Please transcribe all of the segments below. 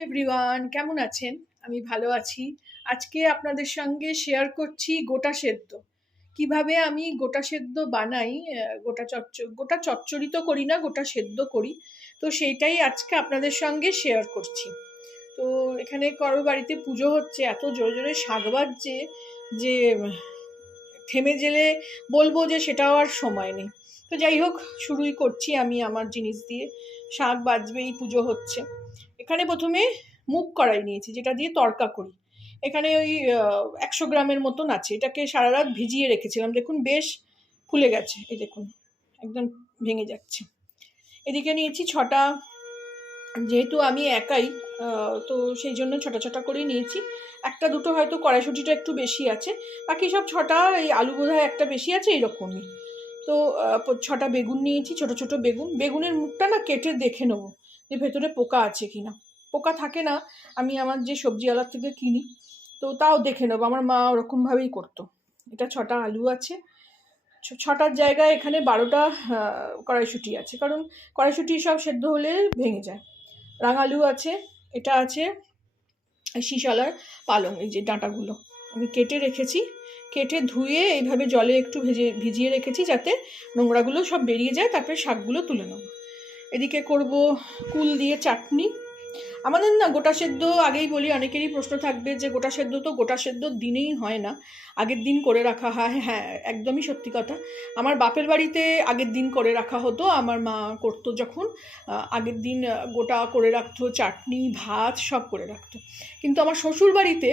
Everyone, কেমন আছেন? আমি ভালো আছি। আজকে আপনাদের সঙ্গে শেয়ার করছি গোটা সেদ্ধ। কিভাবে আমি গোটা সেদ্ধ বানাই, গোটা চচ্চড়ি তো করি না, গোটা সেদ্ধ করি। তো সেইটাই আজকে আপনাদের সঙ্গে শেয়ার করছি। তো এখানে কারোর বাড়িতে পুজো হচ্ছে, এত জোরে জোরে শাক বাজছে যে থেমে গেলে বলবো যে সেটাও আর সময় নেই। তো যাই হোক, শুরুই করছি আমি আমার জিনিস দিয়ে। শাক বাজবেই, পুজো হচ্ছে। এখানে প্রথমে মুগ কড়াই নিয়েছি, যেটা দিয়ে তড়কা করি। এখানে ওই 100 গ্রামের মতন আছে। এটাকে সারা রাত ভিজিয়ে রেখেছিলাম। দেখুন বেশ ফুলে গেছে, এই দেখুন একদম ভেঙে যাচ্ছে। এদিকে নিয়েছি 6টা, যেহেতু আমি একাই তো সেই জন্য ছোটা ছোটা করেই নিয়েছি। একটা দুটো হয়তো কড়াইশুঁটিটা একটু বেশি আছে, বাকি সব 6টা। এই আলু বোধহয় একটা বেশি আছে, এইরকমই। তো 6টা বেগুন নিয়েছি, ছোট ছোট বেগুন। বেগুনের মুখটা না কেটে দেখে নেবো যে ভেতরে পোকা আছে কিনা। পোকা থাকে না, আমি আমার যে সবজিওয়ালার থেকে কিনি, তো তাও দেখে নেবো। আমার মা ওরকমভাবেই করতো। এটা 6টা আলু আছে। 6টার জায়গায় এখানে 12টা কড়াইশুঁটি আছে, কারণ কড়াইশুঁটি সব সেদ্ধ হলে ভেঙে যায়। রাঙালু আছে, এটা আছে শিশালার পালং। এই যে ডাঁটাগুলো আমি কেটে রেখেছি, কেটে ধুয়ে এইভাবে জলে একটু ভিজিয়ে রেখেছি, যাতে নোংরাগুলো সব বেরিয়ে যায়। তারপরে শাকগুলো তুলে নেব। এদিকে করব কুল দিয়ে চাটনি। আমাদের না গোটা সেদ্ধ, আগেই বলি, অনেকেরই প্রশ্ন থাকবে যে গোটা সেদ্ধ তো গোটা সেদ্ধ দিনেই হয় না, আগের দিন করে রাখা হয়। হ্যাঁ, একদমই সত্যি কথা। আমার বাপের বাড়িতে আগের দিন করে রাখা হতো। আমার মা করতো যখন, আগের দিন গোটা করে রাখতো, চাটনি ভাত সব করে রাখতো। কিন্তু আমার শ্বশুর বাড়িতে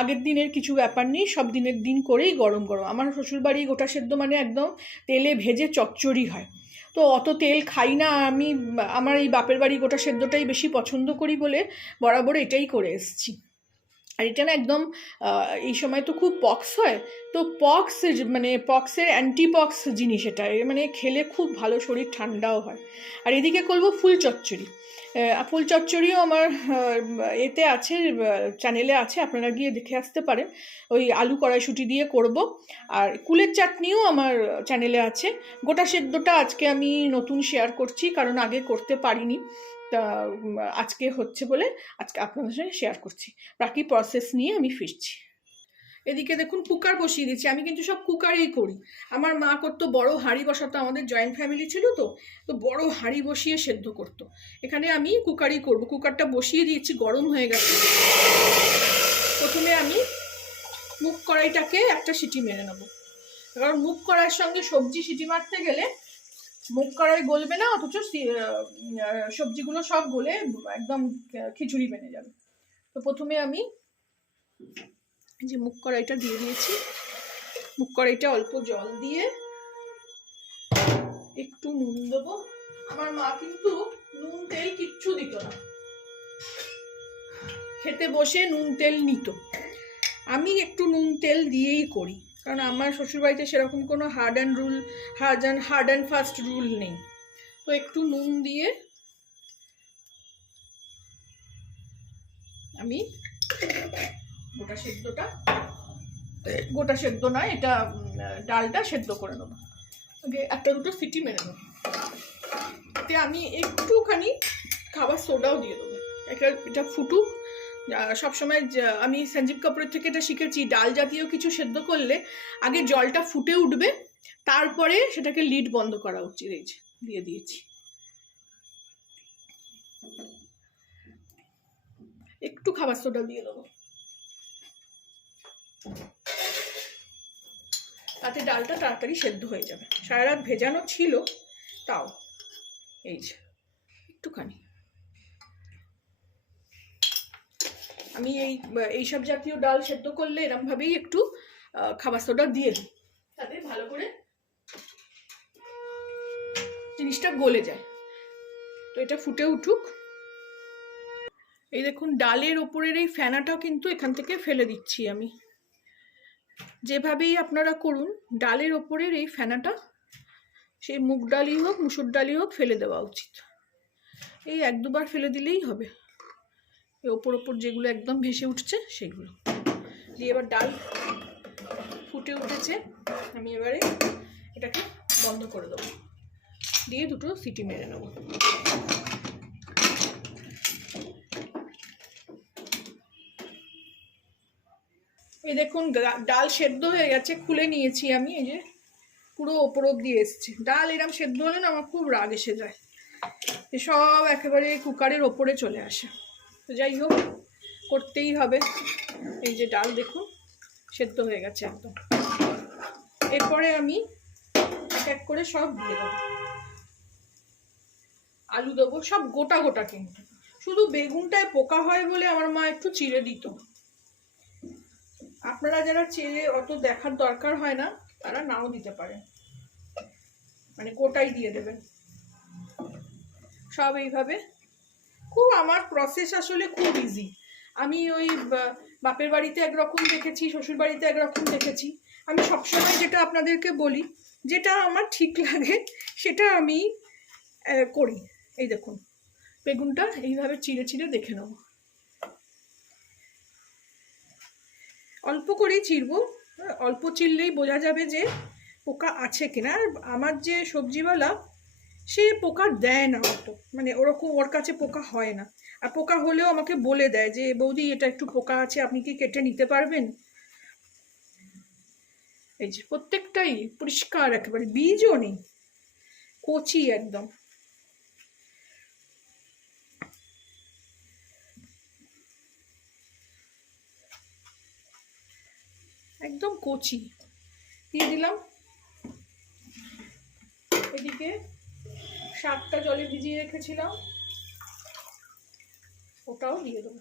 আগের দিনের কিছু ব্যাপার নেই, সব দিনের দিন করেই গরম গরম। আমার শ্বশুর বাড়ি গোটা সেদ্ধ মানে একদম তেলে ভেজে চচ্চড়ি হয়। তো অত তেল খাই না আমি। আমার এই বাপের বাড়ি গোটা সেদ্ধটাই বেশি পছন্দ করি বলে বরাবর এটাই করে এসেছি। আর এটা না একদম এই সময় তো খুব পক্স হয়, তো পক্সের অ্যান্টিপক্স জিনিস এটা, মানে খেলে খুব ভালো, শরীর ঠান্ডাও হয়। আর এদিকে করবো ফুল চচ্চড়ি। ফুল চচ্চড়িও আমার এতে আছে, চ্যানেলে আছে, আপনারা গিয়ে দেখে আসতে পারেন। ওই আলু কড়াইশুঁটি দিয়ে করব। আর কুলের চাটনিও আমার চ্যানেলে আছে। গোটা সেদ্ধটা আজকে আমি নতুন শেয়ার করছি, কারণ আগে করতে পারিনি। তা আজকে হচ্ছে বলে আজকে আপনাদের সঙ্গে শেয়ার করছি। বাকি প্রসেস নিয়ে আমি ফিরছি। এদিকে দেখুন কুকার বসিয়ে দিচ্ছি। আমি কিন্তু সব কুকারেই করি। আমার মা করতো বড় হাঁড়ি বসাতো, আমাদের জয়েন্ট ফ্যামিলি ছিল তো, তো বড় হাঁড়ি বসিয়ে সেদ্ধ করতো। এখানে আমি কুকারই করব। কুকারটা বসিয়ে দিয়েছি, গরম হয়ে গেছে। প্রথমে আমি মুগ কড়াইটাকে একটা সিটি মেরে নেবো, কারণ মুগ কড়াইয়ের সঙ্গে সবজি সিটি মারতে গেলে মুগ কড়াই গলবে না, অথচ সবজিগুলো সব গলে একদম খিচুড়ি বেনে যাবে। তো প্রথমে আমি যে মুগ কড়াইটা দিয়ে দিয়েছি, মুগ কড়াইটা অল্প জল দিয়ে একটু নুন দেবো। আমার মা কিন্তু নুন তেল কিচ্ছু দিত না, খেতে বসে নুন তেল নিত। আমি একটু নুন তেল দিয়েই করি, কারণ আমার শ্বশুরবাড়িতে সেরকম কোনো হার্ড অ্যান্ড ফাস্ট রুল নেই। তো একটু নুন দিয়ে আমি গোটা সেদ্ধ নয়, এটা ডালটা সেদ্ধ করে নেবো। আগে একটা দুটো সিটি মেরে নেবো। এতে আমি একটুখানি খাবার সোডাও দিয়ে দেবো। এটা ফুটুক। সবসময় আমি সঞ্জীব কাপুরের থেকে এটা শিখেছি, ডাল জাতীয় কিছু সেদ্ধ করলে আগে জলটা ফুটে উঠবে, তারপরে সেটাকে লিড বন্ধ করা উচিত। এই যে দিয়ে দিয়েছি। একটু খাবার সোডা দিয়ে দেবো, তাতে ডালটা তাড়াতাড়ি সেদ্ধ হয়ে যাবে। সারা রাত ভেজানো ছিল তাও। এই যে একটুখানি আমি এইসব জাতীয় ডাল সেদ্ধ করলে এরমভাবেই একটু খাবার সোডা দিয়ে দিই, তাতে ভালো করে জিনিসটা গলে যায়। তো এটা ফুটে উঠুক। এই দেখুন ডালের ওপরের এই ফেনাটাও কিন্তু এখান থেকে ফেলে দিচ্ছি আমি। যেভাবেই আপনারা করুন, ডালের ওপরের এই ফেনাটা, সেই মুগ ডালই হোক মুসুর ডালই হোক, ফেলে দেওয়া উচিত। এই 1-2 বার ফেলে দিলেই হবে। এই ওপর যেগুলো একদম ভেসে উঠছে সেগুলো দিয়ে। এবার ডাল ফুটে উঠেছে, আমি এবারে এটাকে বন্ধ করে দেবো, দিয়ে দুটো সিটি মেরে নেব। এই দেখুন ডাল সেদ্ধ হয়ে গেছে, খুলে নিয়েছি আমি। এই যে পুরো ওপর অব্দি এসছে। ডাল এরম সেদ্ধ হলে না আমার খুব রাগ এসে যায়, সব একেবারে কুকারের ওপরে চলে আসে। তো যাই হোক, করতেই হবে। এই যে ডাল দেখুন সেদ্ধ হয়ে গেছে একদম। এরপরে আমি এক এক করে সব দিয়ে দেবো। আলু দেবো, সব গোটা গোটা, কিন্তু শুধু বেগুনটায় পোকা হয় বলে আমার মা একটু চিড়ে দিত। আপনারা যারা চিড়ে অত দেখার দরকার হয় না তারা নাও দিতে পারেন, মানে গোটাই দিয়ে দেবেন সব এইভাবে। খুব আমার প্রসেস আসলে খুব ইজি। আমি ওই বাপের বাড়িতে একরকম দেখেছি, শ্বশুর বাড়িতে একরকম দেখেছি। আমি সবসময় যেটা আপনাদেরকে বলি, যেটা আমার ঠিক লাগে সেটা আমি করি। এই দেখুন বেগুনটা এইভাবে চিড়ে চিড়ে দেখে নেব, অল্প করেই চিড়বো। অল্প চিড়লেই বোঝা যাবে যে পোকা আছে কিনা। আর আমার যে সবজিওয়ালা সে পোকা দেয় না অত, মানে ওরকম ওর কাছে পোকা হয় না। আর পোকা হলেও আমাকে বলে দেয় যে বৌদি এটা একটু পোকা আছে, আপনি কি কেটে নিতে পারবেন। এই যে প্রত্যেকটাই পরিষ্কার, একেবারে বীজও নেই, কচি একদম। একদম কচি দিয়ে দিলাম। এদিকে শাকটা জলে ভিজিয়ে রেখেছিলাম, ওটাও দিয়ে দেবো।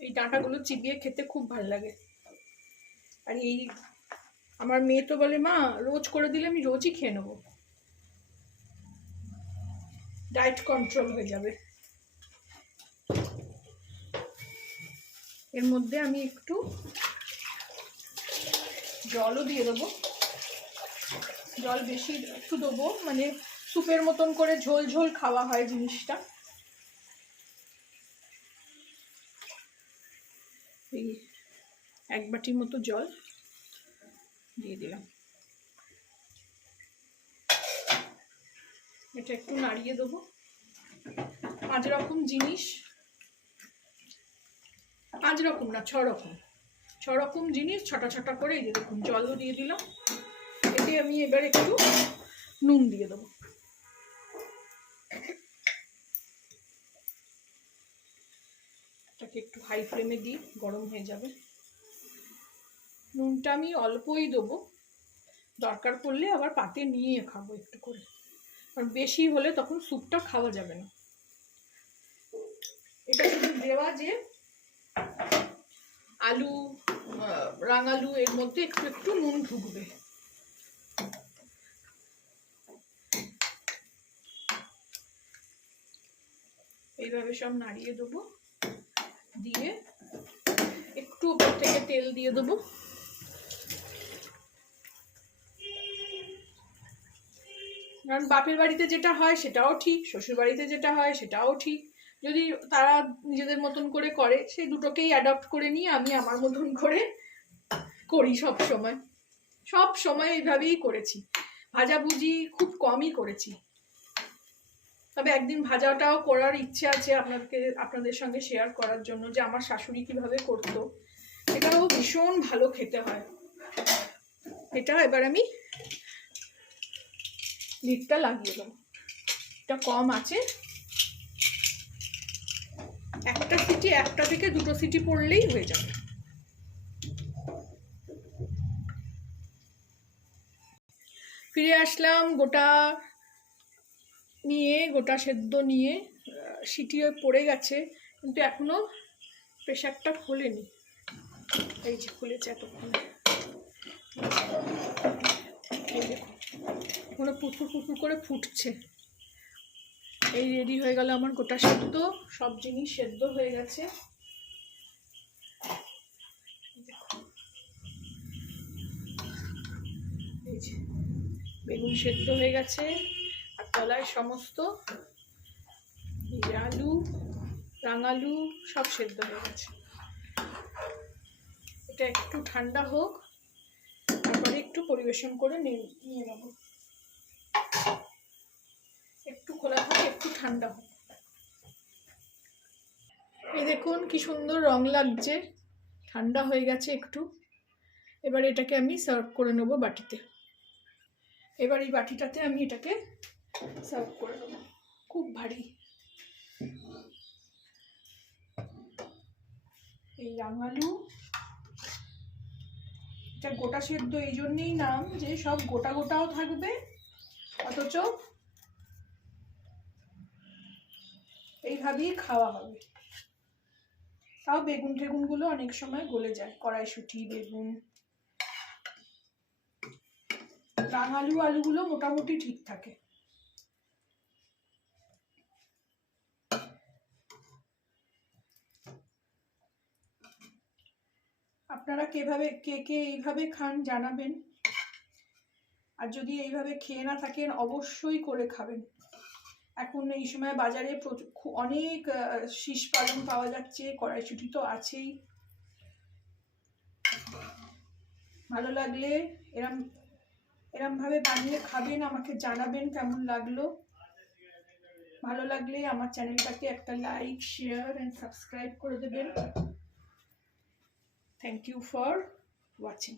এই ডাঁটাগুলো চিবিয়ে খেতে খুব ভালো লাগে। আর এই আমার মেয়ে তো বলে মা রোজ করে দিলে আমি রোজই খেয়ে নেবো, ডায়েট কন্ট্রোল হয়ে যাবে। এর মধ্যে আমি একটু জলও দিয়ে দেবো। জল বেশি একটু দেবো, মানে স্যুপের মতন করে ঝোল ঝোল খাওয়া হয় জিনিসটা। এই এক বাটির মতো জল দিয়ে দিলাম। এটা একটু নাড়িয়ে দেবো। 5 রকম জিনিস, 5 রকম না 6 রকম, 6 রকম জিনিস ছটা ছটা করে এই যে দেখুন জলও দিয়ে দিলাম। এতে আমি এবার একটু নুন দিয়ে দেবো। এটাকে একটু হাই ফ্লেমে দিই, গরম হয়ে যাবে। নুনটা আমি অল্পই দেবো, দরকার পড়লে আবার পাতে নিয়ে খাবো একটু করে, কারণ বেশি হলে তখন স্যুপটা খাওয়া যাবে না। এটা শুধু দেওয়া যে আলু, রাঙালু এর মধ্যে একটু একটু নুন ঢুকবে। এইভাবে সব নাড়িয়ে দেবো, দিয়ে একটু উপর থেকে তেল দিয়ে দেবো। কারণ বাপের বাড়িতে যেটা হয় সেটাও ঠিক, শ্বশুর বাড়িতে যেটা হয় সেটাও ঠিক। যদি তারা নিজেদের মতন করে করে, সেই দুটোকেই অ্যাডপ্ট করে নিয়ে আমি আমার মতন করে করি। সব সময় এইভাবেই করেছি। ভাজাভুজি খুব কমই করেছি, তবে একদিন ভাজাটাও করার ইচ্ছে আছে আপনাদের সঙ্গে শেয়ার করার জন্য, যে আমার শাশুড়ি কিভাবে করতো। এটাও ভীষণ ভালো খেতে হয়। এটা এবার আমি লিডটা লাগিয়ে দেবো। এটা কম আছে, একটা সিটি, একটা থেকে দুটো সিটি পড়লেই হয়ে যাবে। ফিরে আসলাম গোটা নিয়ে, গোটা সেদ্ধ নিয়ে। সিটি পড়ে গেছে কিন্তু এখনো প্রেশারটা খোলেনি। এই যে খুলেছে এতক্ষণে, এই দেখুন এখনো পুরপুর পুরপুর করে ফুটছে। এই রেডি হয়ে গেল আমার গোটা সেদ্ধ, সব জিনিস সেদ্ধ হয়ে গেছে। এই যে বেগুন সেদ্ধ হয়ে গেছে, আর তলায় সমস্ত আলু, রাঙালু সব সেদ্ধ হয়ে গেছে। এটা একটু ঠান্ডা হোক, তারপরে একটু পরিবেশন করে নিয়ে নেব। খোলা থাকে, একটু ঠান্ডা হোক। এই দেখুন কি সুন্দর রং লাগছে, ঠান্ডা হয়ে গেছে একটু। এবার এটাকে আমি সার্ভ করে নেবো বাটিতে। এবার এই বাটিটাতে আমি এটাকে সার্ভ করে নেবো। খুব ভারী এই রাঙালু। এটা গোটা সেদ্ধ এই জন্যেই নাম, যে সব গোটা গোটাও থাকবে, অথচ এইভাবেই খাওয়া হবে। তাও বেগুন টেগুনগুলো অনেক সময় গলে যায়, কড়াইশুঁটি, বেগুন। রাঙালু আলুগুলো মোটামুটি ঠিক থাকে। আপনারা কে কে এইভাবে খান জানাবেন। আর যদি এইভাবে খেয়ে না থাকেন অবশ্যই করে খাবেন। এখন এই সময় বাজারে অনেক শীষ পালং পাওয়া যাচ্ছে, কড়াইশুঁটি তো আছেই। ভালো লাগলে এরম ভাবে বানিয়ে খাবেন, আমাকে জানাবেন কেমন লাগলো। ভালো লাগলে আমার চ্যানেলটাকে একটা লাইক, শেয়ার এন্ড সাবস্ক্রাইব করে দেবেন। Thank you for watching.